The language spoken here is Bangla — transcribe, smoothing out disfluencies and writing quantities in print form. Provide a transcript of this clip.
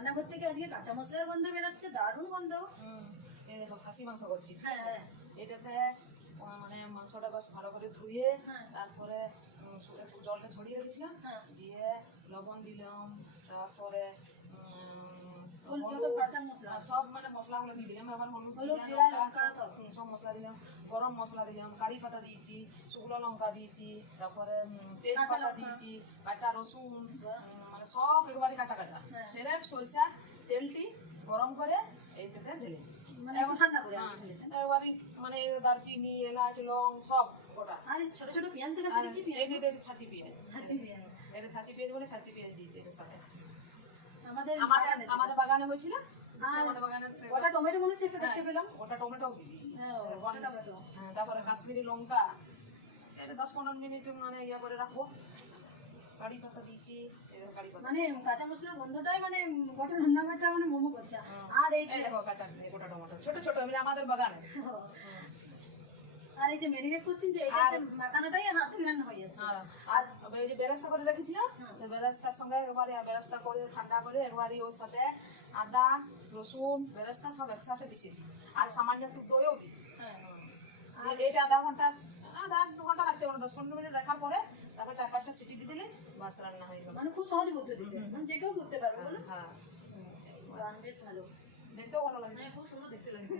রান্নাঘর থেকে আজকে কাঁচা মশলার গন্ধ বেরোচ্ছে, দারুণ গন্ধ। এই দেখো খাসি মাংস করছি, ঠিক আছে? হ্যাঁ। এটাতে মানে মাংসটা বেশ ভালো করে ধুয়ে হ্যাঁ। তারপরে একটু জলটা ঝরিয়ে রেখেছিলাম, হ্যাঁ। দিয়ে লবণ দিলাম, তারপরে যত কাঁচা মশলা সব মানে মশলাগুলো দিয়ে দিলাম। এবার হলুদ জিরা লঙ্কা সব মশলা দিলাম, গরম মশলা দিলাম, কারি পাতা দিয়েছি, শুকনো লঙ্কা দিয়েছি, তারপরে তেজপাতা দিয়েছি, কাঁচা রসুন, মানে সব একবারে কাঁচা কাঁচা। সেরে সরিষার তেলটি গরম করে এইটাতে ঢেলেছি, মানে এখন ঠান্ডা করে এবারে মানে দারচিনি, এলাচ, লং সব গোটা। আর ছোট ছোট পেঁয়াজ দেখাচ্ছে, কি পেঁয়াজ? এটা ছাঁচি পেঁয়াজ, ছাঁচি পেঁয়াজ। এটা ছাঁচি পেঁয়াজ বলে ছাঁচি পেঁয়াজ দিয়েছি এটার সাথে। আমাদের বাগানে হয়েছিল, আমাদের বাগানে গোটা টমেটো মনে হচ্ছে একটা দেখতে পেলাম। ওটা টমেটো দিয়ে দিয়েছি। হ্যাঁ, গোটা টমেটো। তারপরে কাশ্মীরি লঙ্কা, এটা 10-15 মিনিট মানে ইয়া করে রাখবো। কারি পাতা দিয়েছি, কারি পাতা মানে কাঁচা মশলার গন্ধটাই মানে গোটা রান্নাঘরটা মানে মোমো করছে। আর এই যে দেখো কাঁচা গোটা টমেটো ছোট ছোট, আমাদের বাগানে। আর এই যে মেরিনেট করছেন, যে এটা যে মাখানাটাই হাত থেকে রান্না হয়ে যাচ্ছে। আর ওই যে বেরেস্তা করে রেখেছিলাম, বেরেস্তার সঙ্গে একবারে বেরেস্তা করে ঠান্ডা করে একবারে ওর সাথে আদা, রসুন, বেরেস্তা সব একসাথে মিশিয়েছি, আর সামান্য একটু দইও দিয়েছি। আর এটা আধা দু ঘন্টা রাখতে পারো, 10-15 মিনিট রাখার পরে তারপর 4-5টা সিটি দিয়ে দিলে বাস রান্না হয়ে গেল। মানে খুব সহজ পদ্ধতি, মানে যে কেউ করতে পারবে বলো। হ্যাঁ, বেশ ভালো, দেখতেও ভালো লাগে। খুব সুন্দর দেখতে লাগছে।